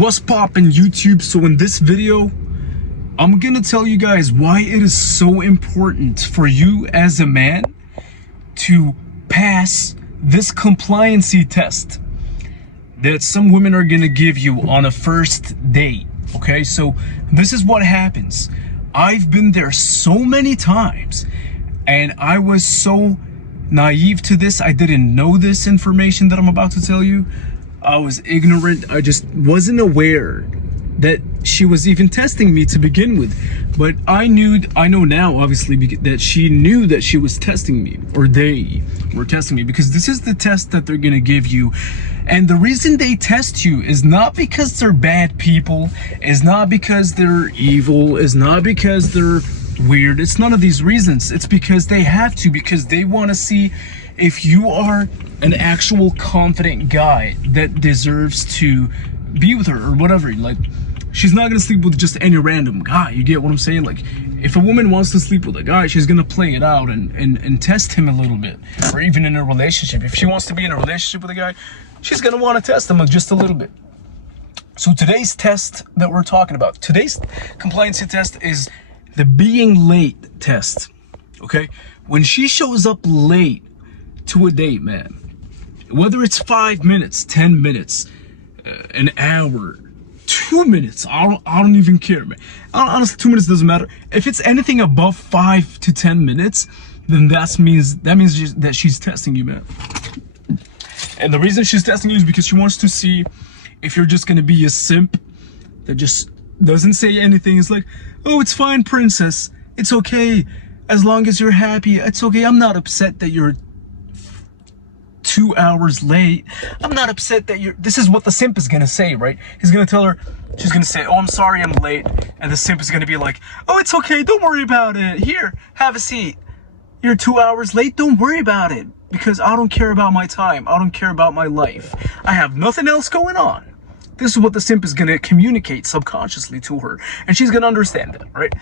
What's poppin' YouTube? So in this video, I'm gonna tell you guys why it is so important for you as a man to pass this compliancy test that some women are gonna give you on a first date. Okay, so this is what happens. I've been there so many times and I was so naive to this. I didn't know this information that I'm about to tell you. I was ignorant. I just wasn't aware that she was even testing me to begin with. But I know now, obviously, that she knew that she was testing me, or they were testing me, because this is the test that they're gonna give you. And the reason they test you is not because they're bad people, is not because they're evil, is not because they're weird. It's none of these reasons. It's because they have to, because they want to see if you are an actual confident guy that deserves to be with her or whatever. Like, she's not gonna sleep with just any random guy. You get what I'm saying? Like, if a woman wants to sleep with a guy, she's gonna play it out and test him a little bit. Or even in a relationship, if she wants to be in a relationship with a guy, she's gonna want to test him just a little bit. So today's test that we're talking about, today's compliancy test, is the being late test. Okay, when she shows up late to a date, man, whether it's 5 minutes, 10 minutes, an hour, 2 minutes, I don't even care, man. Honestly, 2 minutes doesn't matter. If it's anything above 5 to 10 minutes, then that means that she's testing you, man. And the reason she's testing you is because she wants to see if you're just gonna be a simp that just doesn't say anything. It's like, oh, it's fine, princess. It's okay. As long as you're happy, it's okay. I'm not upset that you're 2 hours late. I'm not upset that you're... This is what the simp is gonna say, right? He's gonna tell her, she's gonna say, oh, I'm sorry I'm late. And the simp is gonna be like, oh, it's okay. Don't worry about it. Here, have a seat. You're 2 hours late. Don't worry about it. Because I don't care about my time. I don't care about my life. I have nothing else going on. This is what the simp is going to communicate subconsciously to her. And she's going to understand that, right?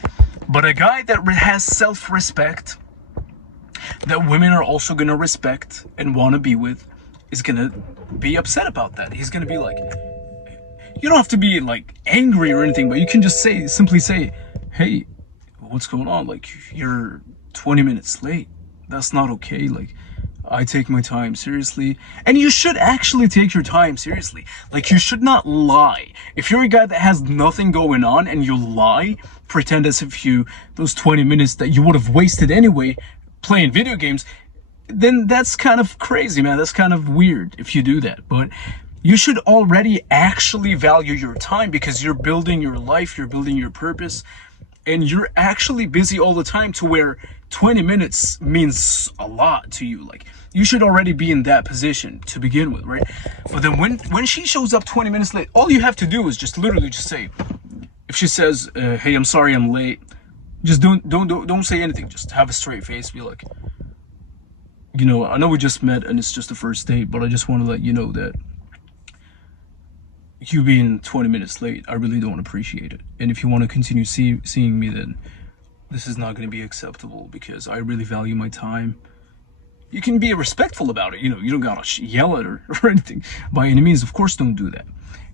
But a guy that has self-respect, that women are also going to respect and want to be with, is going to be upset about that. He's going to be like, you don't have to be like angry or anything, but you can just simply say, hey, what's going on? Like, you're 20 minutes late. That's not okay. Like, I take my time seriously. And you should actually take your time seriously. Like, you should not lie. If you're a guy that has nothing going on and you lie, pretend as if those 20 minutes that you would have wasted anyway playing video games, then that's kind of crazy, man. That's kind of weird if you do that. But you should already actually value your time, because you're building your life, you're building your purpose, and you're actually busy all the time, to where 20 minutes means a lot to you. Like, you should already be in that position to begin with, right? But then when she shows up 20 minutes late, all you have to do is just literally just say, if she says, hey, I'm sorry I'm late, just don't say anything. Just have a straight face. Be like, you know, I know we just met and it's just the first date, but I just want to let you know that you being 20 minutes late, I really don't appreciate it. And if you want to continue seeing me, then this is not going to be acceptable, because I really value my time. You can be respectful about it. You know, you don't gotta yell at her or anything by any means. Of course, don't do that.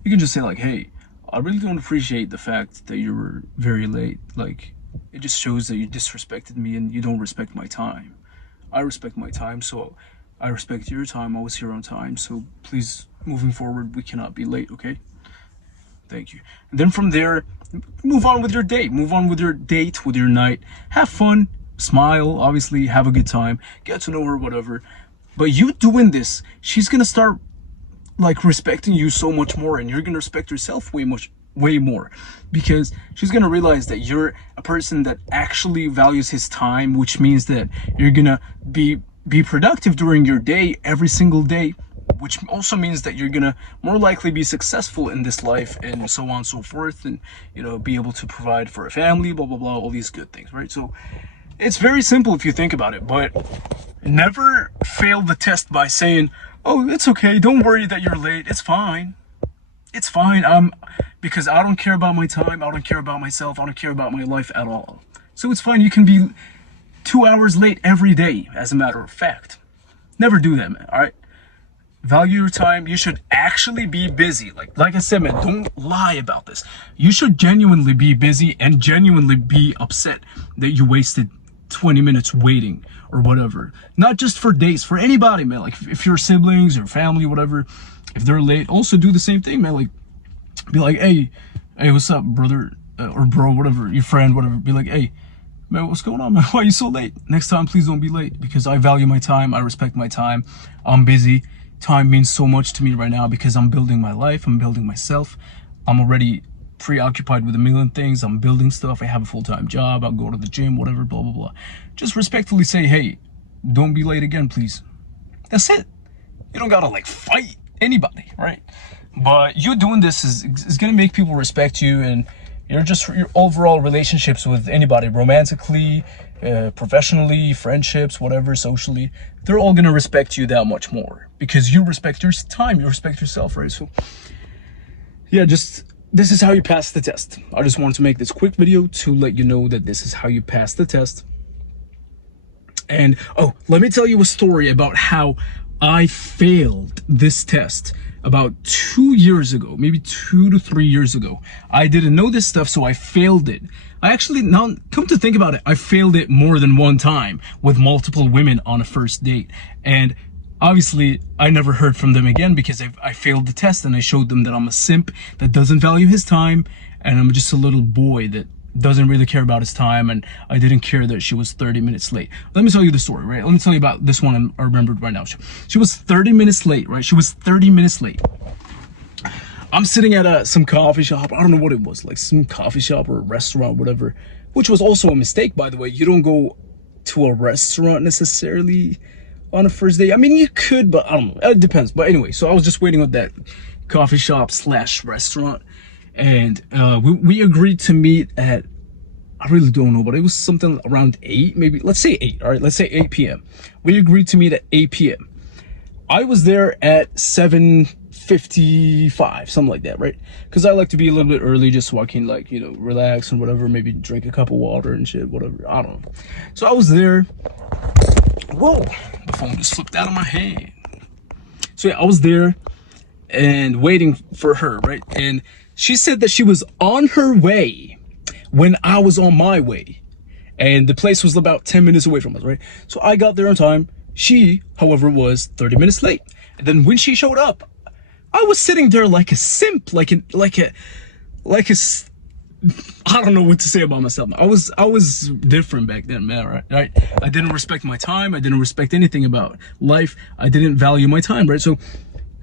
You can just say like, hey, I really don't appreciate the fact that you were very late. Like, it just shows that you disrespected me and you don't respect my time. I respect my time, so I respect your time. I was here on time, so please, moving forward, we cannot be late, okay? Thank you. And then from there, move on with your date. Move on with your date, with your night. Have fun, smile, obviously, have a good time, get to know her, whatever. But you doing this, she's gonna start like respecting you so much more, and you're gonna respect yourself way more, because she's gonna realize that you're a person that actually values his time, which means that you're gonna be productive during your day, every single day, which also means that you're gonna more likely be successful in this life, and so on and so forth, and, you know, be able to provide for a family, blah blah blah, all these good things, right? So it's very simple if you think about it. But never fail the test by saying, oh, it's okay, don't worry that you're late, it's fine, because I don't care about my time, I don't care about myself, I don't care about my life at all. So it's fine. You can be 2 hours late every day, as a matter of fact. Never do that, man, all right? value your time. You should actually be busy. Like I said, man, don't lie about this. You should genuinely be busy and genuinely be upset that you wasted 20 minutes waiting or whatever. Not just for dates, for anybody, man. Like if your siblings or family, whatever, if they're late, also do the same thing, man. Like be like, hey, what's up, brother, or bro, whatever, your friend, whatever. Be like, hey, man, what's going on, man? Why are you so late? Next time, please don't be late, because I value my time. I respect my time. I'm busy. Time means so much to me right now because I'm building my life. I'm building myself. I'm already preoccupied with a million things. I'm building stuff. I have a full-time job. I'll go to the gym, whatever, blah, blah, blah. Just respectfully say, hey, don't be late again, please. That's it. You don't gotta like fight anybody, right? But you doing this is gonna make people respect you, and your overall relationships with anybody, romantically, professionally, friendships, whatever, socially, they're all gonna respect you that much more because you respect your time, you respect yourself, right? So yeah, this is how you pass the test. I just wanted to make this quick video to let you know that this is how you pass the test. And oh, let me tell you a story about how I failed this test about 2 years ago, maybe 2 to 3 years ago. I didn't know this stuff, so I failed it. I actually, now come to think about it, I failed it more than one time with multiple women on a first date. And obviously, I never heard from them again because I failed the test, and I showed them that I'm a simp that doesn't value his time, and I'm just a little boy that doesn't really care about his time, and I didn't care that she was 30 minutes late. Let me tell you the story, right? Let me tell you about this one I remembered right now. She was 30 minutes late, right? She was 30 minutes late. I'm sitting at some coffee shop. I don't know what it was, like some coffee shop or a restaurant, whatever, which was also a mistake, by the way. You don't go to a restaurant necessarily on a first date. I mean, you could, but I don't know. It depends. But anyway, so I was just waiting at that coffee shop / restaurant. And we agreed to meet at, I really don't know, but it was something around 8, maybe, let's say 8, all right? Let's say 8 p.m. We agreed to meet at 8 p.m. I was there at 7:55, something like that, right? Because I like to be a little bit early just so I can, like, you know, relax and whatever, maybe drink a cup of water and shit, whatever, I don't know. So I was there. Whoa, the phone just flipped out of my hand. So yeah, I was there and waiting for her, right? And she said that she was on her way when I was on my way. And the place was about 10 minutes away from us, right? So I got there on time. She, however, was 30 minutes late. And then when she showed up, I was sitting there like a simp, like a I don't know what to say about myself. I was different back then, man, right? I didn't respect my time. I didn't respect anything about life. I didn't value my time, right? So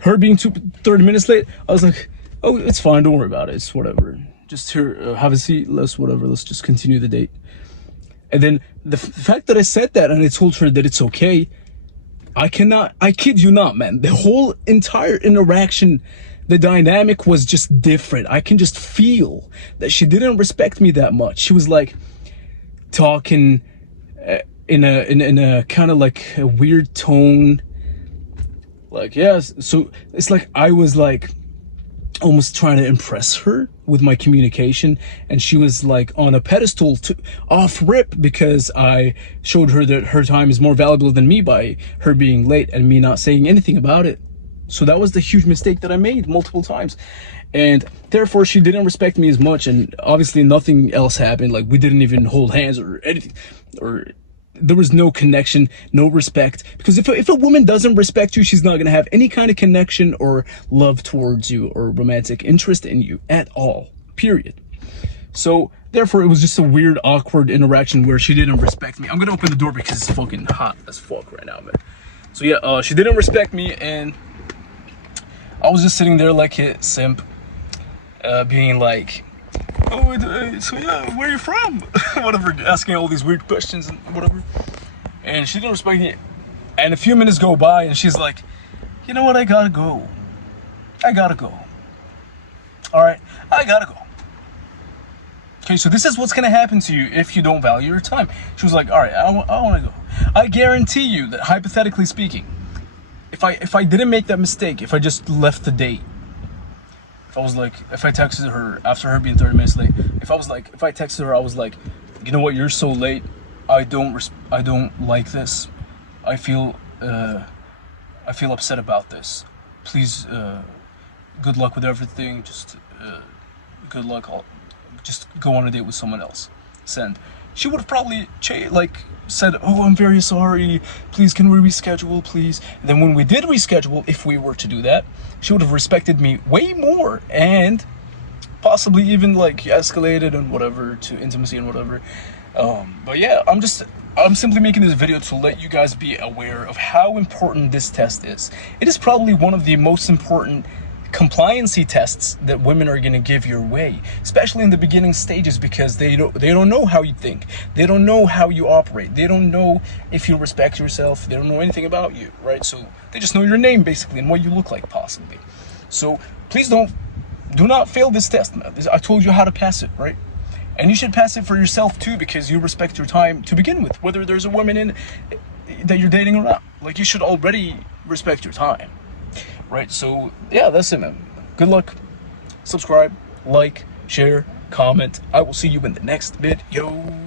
her being 30 minutes late, I was like, oh, it's fine, don't worry about it, it's whatever. Just here, have a seat, let's just continue the date. And then the fact that I said that and I told her that it's okay, I kid you not, man, the whole entire interaction, the dynamic was just different. I can just feel that she didn't respect me that much. She was like talking in a kind of like a weird tone. Like, yes, so it's like I was like almost trying to impress her with my communication, and she was like on a pedestal off rip because I showed her that her time is more valuable than me by her being late and me not saying anything about it. So that was the huge mistake that I made multiple times, and therefore she didn't respect me as much, and obviously nothing else happened. Like, we didn't even hold hands or anything, or there was no connection, no respect. Because if a woman doesn't respect you, she's not going to have any kind of connection or love towards you or romantic interest in you at all, period. So therefore, it was just a weird, awkward interaction where she didn't respect me. I'm going to open the door because it's fucking hot as fuck right now, man. So yeah, she didn't respect me, and I was just sitting there like a simp, being like, oh, so yeah, where are you from? Whatever, asking all these weird questions and whatever. And she didn't respect me. And a few minutes go by, and she's like, you know what, I gotta go. All right, I gotta go. Okay, so this is what's gonna happen to you if you don't value your time. She was like, all right, I wanna go. I guarantee you that, hypothetically speaking, if I didn't make that mistake, if I just left the date, if I texted her after her being 30 minutes late, if I texted her, I was like, you know what, you're so late, I don't like this, I feel upset about this, please, good luck with everything. Just good luck. I'll just go on a date with someone else. Send. She would have probably said, "Oh, I'm very sorry. Please, can we reschedule, please?" And then when we did reschedule, if we were to do that, she would have respected me way more and possibly even like escalated and whatever to intimacy and whatever. But yeah, I'm simply making this video to let you guys be aware of how important this test is. It is probably one of the most important compliancy tests that women are going to give your way, especially in the beginning stages, because they don't know how you think, they don't know how you operate, they don't know if you respect yourself, they don't know anything about you, right? So they just know your name basically and what you look like possibly. So please do not fail this test, man. I told you how to pass it, right? And you should pass it for yourself too, because you respect your time to begin with, whether there's a woman in that you're dating or not. Like, you should already respect your time, right? So yeah, that's it, man. Good luck. Subscribe, like, share, comment. I will see you in the next video.